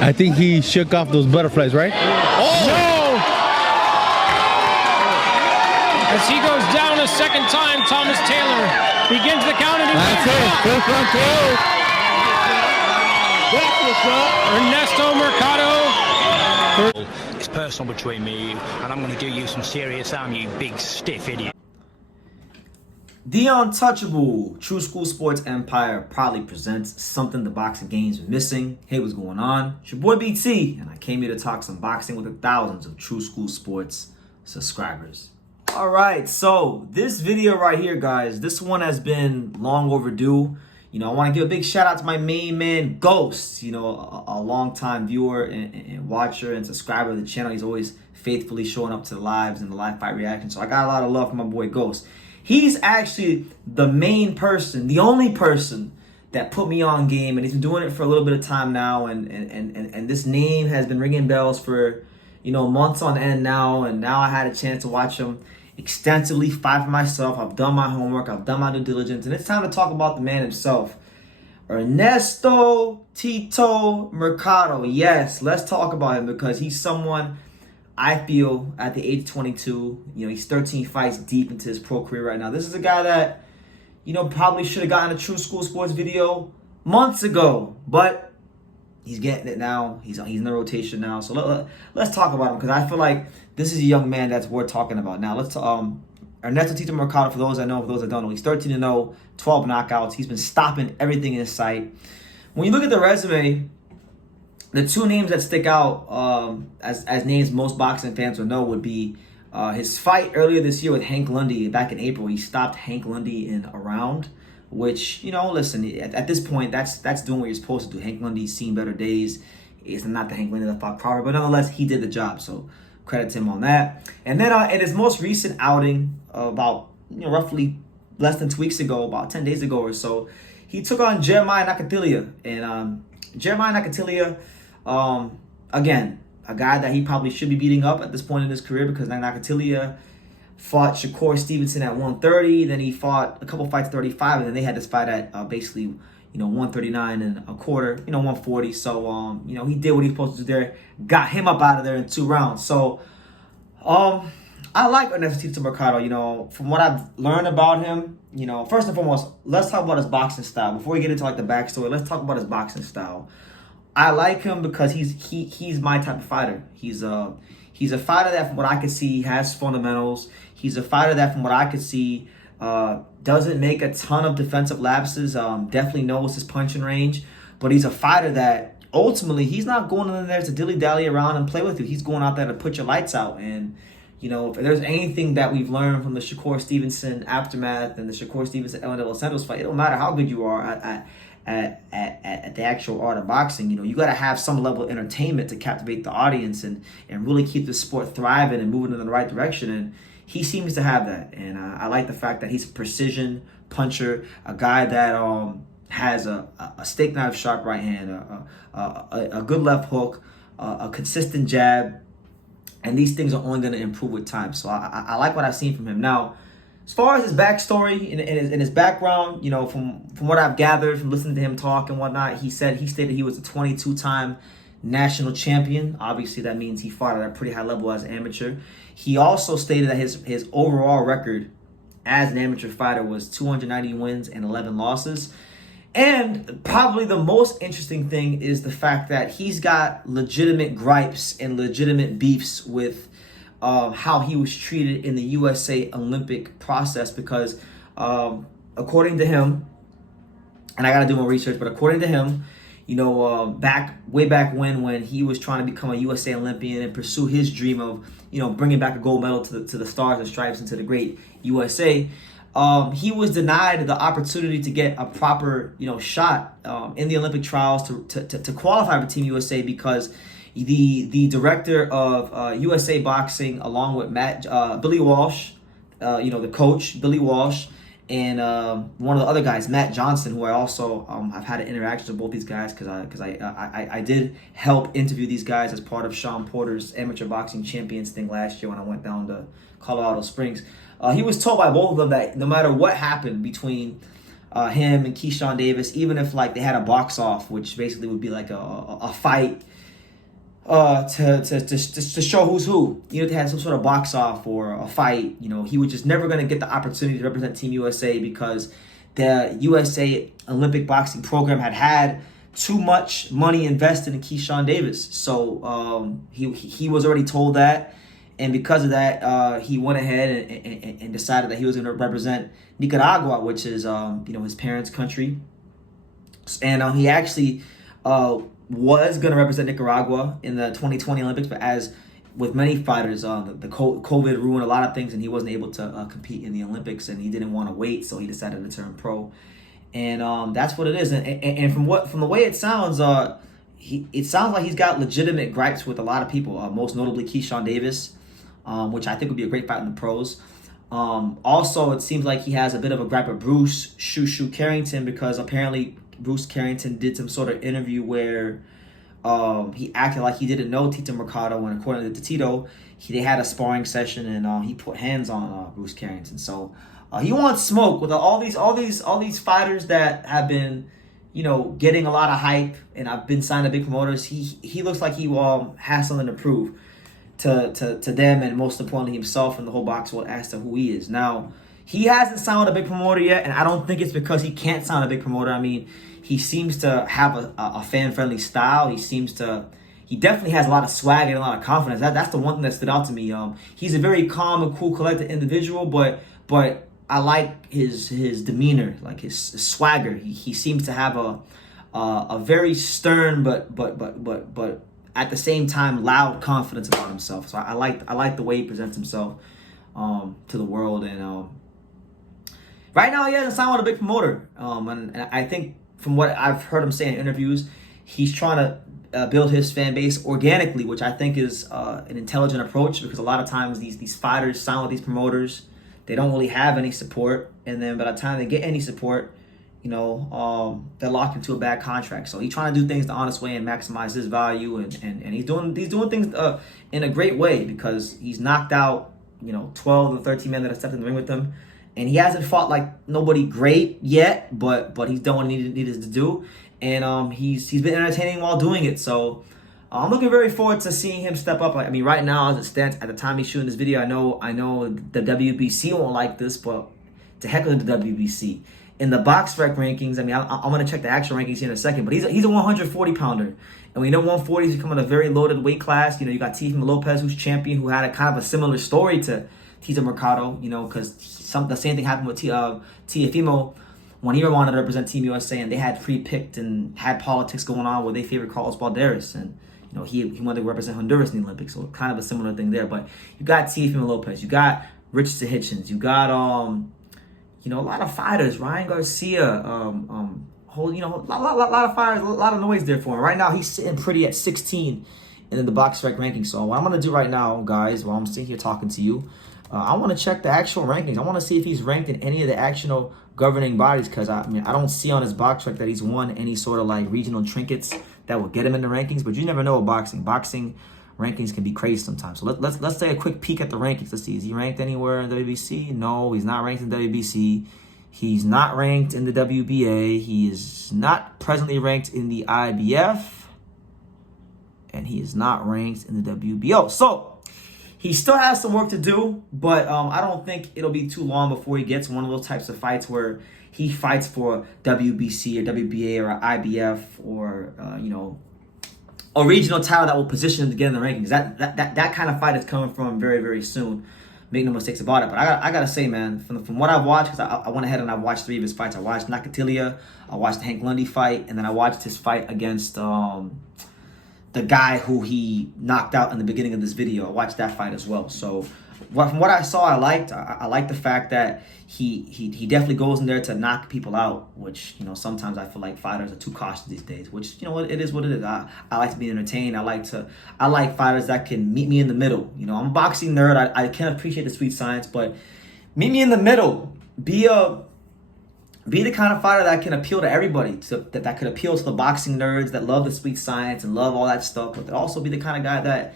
I think he shook off those butterflies, right? Oh! No! As he goes down a second time, Thomas Taylor begins the count, and he That's it. First round KO. That's what's up. Ernesto Mercado. It's personal between me, and I'm going to do you some serious harm, you big stiff idiot. The Untouchable True School Sports Empire proudly presents something the boxing game's been missing. Hey, what's going on? It's your boy BT, and I came here to talk some boxing with the thousands of True School Sports subscribers. Alright, so this video right here, guys, this one has been long overdue. You know, I want to give a big shout out to my main man, Ghost. You know, a long-time viewer and watcher and subscriber of the channel. He's always faithfully showing up to the lives and the live fight reaction. So I got a lot of love from my boy, Ghost. He's actually the main person, the only person that put me on game, and he's been doing it for a little bit of time now, and this name has been ringing bells for, you know, months on end now, and now I had a chance to watch him extensively fight for myself. I've done my homework, I've done my due diligence, and it's time to talk about the man himself, Ernesto Tito Mercado. Yes, let's talk about him because he's someone I feel at the age of 22, you know, he's 13 fights deep into his pro career right now. This is a guy that, you know, probably should have gotten a True School Sports video months ago, but he's getting it now. He's in the rotation now. So let's talk about him because I feel like this is a young man that's worth talking about. Now, let's Ernesto Tito Mercado, for those I know, for those that don't know, he's 13-0, 12 knockouts. He's been stopping everything in his sight. When you look at the resume, the two names that stick out as names most boxing fans will know would be his fight earlier this year with Hank Lundy back in April. He stopped Hank Lundy in a round, which, you know, listen, at this point, that's doing what you're supposed to do. Hank Lundy's seen better days. It's not the Hank Lundy that fought Crawford, but nonetheless, he did the job. So credit to him on that. And then in his most recent outing, about, you know, roughly less than 2 weeks ago, about 10 days ago or so, he took on Jeremiah Nakatilia. And Jeremiah Nakatilia, again, a guy that he probably should be beating up at this point in his career because Nakatilia fought Shakur Stevenson at 130, then he fought a couple fights at 35, and then they had this fight at basically, you know, 139 and a quarter, you know, 140. So, you know, he did what he was supposed to do there, got him up out of there in 2 rounds. So, I like Ernesto Tito Mercado. You know, from what I've learned about him, you know, first and foremost, let's talk about his boxing style. Before we get into like the backstory, let's talk about his boxing style. I like him because he's my type of fighter. He's a fighter that, from what I could see, has fundamentals. He's a fighter that, from what I could see, doesn't make a ton of defensive lapses. Definitely knows his punching range. But he's a fighter that ultimately he's not going in there to dilly-dally around and play with you. He's going out there to put your lights out. And, you know, if there's anything that we've learned from the Shakur Stevenson aftermath and the Shakur Stevenson Ellen De Los Santos fight, it don't matter how good you are at the actual art of boxing. You know, you got to have some level of entertainment to captivate the audience and really keep the sport thriving and moving in the right direction. And he seems to have that. And I like the fact that he's a precision puncher, a guy that has a steak knife sharp right hand, a good left hook, a consistent jab. And these things are only going to improve with time. So I like what I've seen from him. Now, as far as his backstory and his background, you know, from what I've gathered from listening to him talk and whatnot, he stated he was a 22-time national champion. Obviously, that means he fought at a pretty high level as an amateur. He also stated that his overall record as an amateur fighter was 290 wins and 11 losses. And probably the most interesting thing is the fact that he's got legitimate gripes and legitimate beefs with how he was treated in the USA Olympic process because according to him, and I got to do more research, but according to him, you know, way back when he was trying to become a USA Olympian and pursue his dream of, you know, bringing back a gold medal to the Stars and Stripes and to the great USA, he was denied the opportunity to get a proper, you know, shot in the Olympic trials to qualify for Team USA because the director of USA Boxing, along with Billy Walsh, you know, the coach Billy Walsh, and one of the other guys, Matt Johnson, who I also I've had an interaction with both these guys because I did help interview these guys as part of Sean Porter's amateur boxing champions thing last year when I went down to Colorado Springs. He was told by both of them that no matter what happened between him and Keyshawn Davis, even if like they had a box off, which basically would be like a fight to show who's who. You know, to have some sort of box off or a fight. You know, he was just never going to get the opportunity to represent Team USA because the USA Olympic boxing program had too much money invested in Keyshawn Davis. So he was already told that. And because of that, he went ahead and decided that he was going to represent Nicaragua, which is, his parents' country. And he actually was going to represent Nicaragua in the 2020 Olympics, but as with many fighters, the COVID ruined a lot of things, and he wasn't able to compete in the Olympics, and he didn't want to wait, so he decided to turn pro. And that's what it is. And from the way it sounds, it sounds like he's got legitimate gripes with a lot of people, most notably Keyshawn Davis, which I think would be a great fight in the pros. Also, it seems like he has a bit of a gripe with Bruce Shoo Carrington because apparently Bruce Carrington did some sort of interview where he acted like he didn't know Tito Mercado, and according to Tito, they had a sparring session and he put hands on Bruce Carrington. So he wants smoke with all these fighters that have been, getting a lot of hype and have been signed to big promoters. He looks like he has something to prove to them, and most importantly himself and the whole box world as to who he is. Now, he hasn't signed with a big promoter yet, and I don't think it's because he can't sign a big promoter. I mean, he seems to have a fan-friendly style. He definitely has a lot of swag and a lot of confidence. That's the one thing that stood out to me. He's a very calm and cool, collected individual, but I like his demeanor, like his swagger. He seems to have a very stern but at the same time loud confidence about himself. So I like the way he presents himself to the world. And right now he hasn't signed with a big promoter. And I think from what I've heard him say in interviews, he's trying to build his fan base organically, which I think is an intelligent approach, because a lot of times these fighters sign with these promoters, they don't really have any support, and then by the time they get any support, they're locked into a bad contract. So he's trying to do things the honest way and maximize his value, and he's doing things in a great way, because he's knocked out 12 to 13 men that have stepped in the ring with him, and he hasn't fought like nobody great yet, but he's done what he needed to do, and he's been entertaining while doing it. So I'm looking very forward to seeing him step up. I mean, right now, as it stands, at the time he's shooting this video, I know the WBC won't like this, but to heck with the WBC. In the box rec rankings, I mean, I'm going to check the actual rankings here in a second, but he's a 140 pounder. And we know 140 is becoming a very loaded weight class. You got Teofimo Lopez, who's champion, who had a kind of a similar story to Tito Mercado, because the same thing happened with Teofimo when he wanted to represent Team USA, and they had pre-picked and had politics going on where they favored Carlos Balderas, and he wanted to represent Honduras in the Olympics, so kind of a similar thing there. But you got Teofimo Lopez, you got Richardson Hitchens, you got a lot of fighters, Ryan Garcia, a lot of fighters, a lot of noise there for him. Right now, he's sitting pretty at 16 in the box rec rankings. So what I'm gonna do right now, guys, while I'm sitting here talking to you, I want to check the actual rankings. I want to see if he's ranked in any of the actual governing bodies, because I don't see on his box rec that he's won any sort of like regional trinkets that will get him in the rankings. But you never know with boxing. Boxing rankings can be crazy sometimes. So let's take a quick peek at the rankings. Let's see. Is he ranked anywhere in the WBC? No, he's not ranked in the WBC. He's not ranked in the WBA. He is not presently ranked in the IBF. And he is not ranked in the WBO. So he still has some work to do, but I don't think it'll be too long before he gets one of those types of fights where he fights for WBC or WBA or IBF or a regional title that will position him to get in the rankings. That kind of fight is coming from very, very soon. Make no mistakes about it. But I gotta say, man, from what I've watched, because I went ahead and I watched 3 of his fights. I watched Nakatilia, I watched the Hank Lundy fight, and then I watched his fight against the guy who he knocked out in the beginning of this video. I watched that fight as well. So from what I saw, I liked the fact that he definitely goes in there to knock people out, which sometimes I feel like fighters are too cautious these days, which it is what it is. I like to be entertained. I like fighters that can meet me in the middle. I'm a boxing nerd. I can appreciate the sweet science, but meet me in the middle. Be the kind of fighter that can appeal to everybody, that could appeal to the boxing nerds that love the sweet science and love all that stuff, but also be the kind of guy that,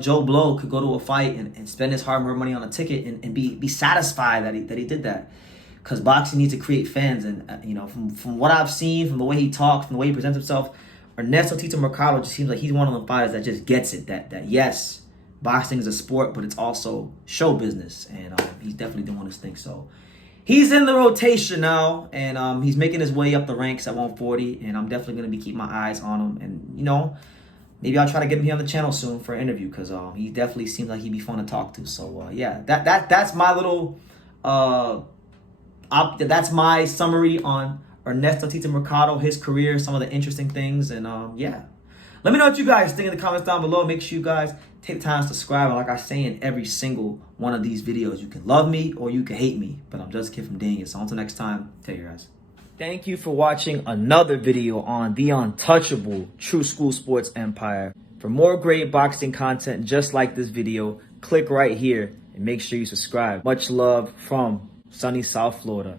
Joe Blow could go to a fight and spend his hard-earned money on a ticket and be satisfied that he did that. Because boxing needs to create fans, and from what I've seen, from the way he talks, from the way he presents himself, Ernesto Tito Mercado just seems like he's one of them fighters that just gets it. That yes, boxing is a sport, but it's also show business, and he's definitely doing his thing. So he's in the rotation now, and he's making his way up the ranks at 140, and I'm definitely gonna be keeping my eyes on him. And maybe I'll try to get him here on the channel soon for an interview, because he definitely seems like he'd be fun to talk to. So yeah, that's my little that's my summary on Ernesto Tito Mercado, his career, some of the interesting things, and yeah. Let me know what you guys think in the comments down below. Make sure you guys take time to subscribe. And like I say in every single one of these videos, you can love me or you can hate me, but I'm just a kid from Dania. So until next time, take care, guys. Thank you for watching another video on the untouchable True School Sports Empire. For more great boxing content just like this video, click right here and make sure you subscribe. Much love from sunny South Florida.